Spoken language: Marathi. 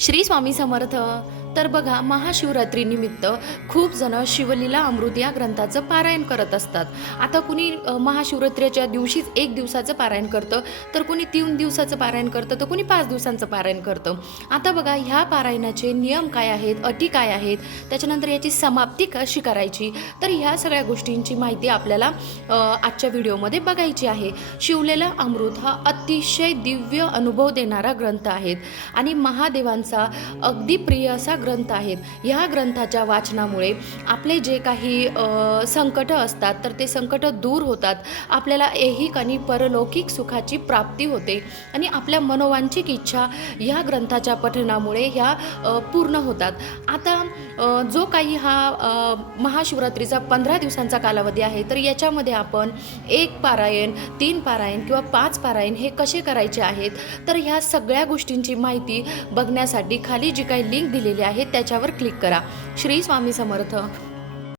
श्री स्वामी समर्थ. तर बघा, महाशिवरात्रीनिमित्त खूप जण शिवलीला अमृत या ग्रंथाचं पारायण करत असतात. आता कुणी महाशिवरात्रीच्या दिवशीच 1 दिवसाचं पारायण करतं, तर कुणी 3 दिवसाचं पारायण करतं, तर कुणी 5 दिवसांचं पारायण करतं. आता बघा, ह्या पारायणाचे नियम काय आहेत, अटी काय आहेत, त्याच्यानंतर याची समाप्ती कशी करायची, तर ह्या सगळ्या गोष्टींची माहिती आपल्याला आजच्या व्हिडिओमध्ये बघायची आहे. शिवलेला अमृत हा अतिशय दिव्य अनुभव देणारा ग्रंथ आहे आणि महादेवांचा अगदी प्रिय असा ग्रंथ आहेत. ह्या ग्रंथाच्या वाचनामुळे आपले जे काही संकट असतात तर ते संकट दूर होतात. आपल्याला ऐहिक आणि परलौकिक सुखाची प्राप्ती होते आणि आपल्या मनोवांछिक इच्छा ह्या ग्रंथाच्या पठणामुळे ह्या पूर्ण होतात. आता जो काही हा महाशिवरात्रीचा 15 दिवसांचा कालावधी आहे, तर याच्यामध्ये आपण 1 पारायण, 3 पारायण किंवा 5 पारायण हे कसे करायचे आहेत, तर ह्या सगळ्या गोष्टींची माहिती बघण्यासाठी खाली जी काही लिंक दिलेली आहे त्याच्यावर क्लिक करा. श्री स्वामी समर्थ.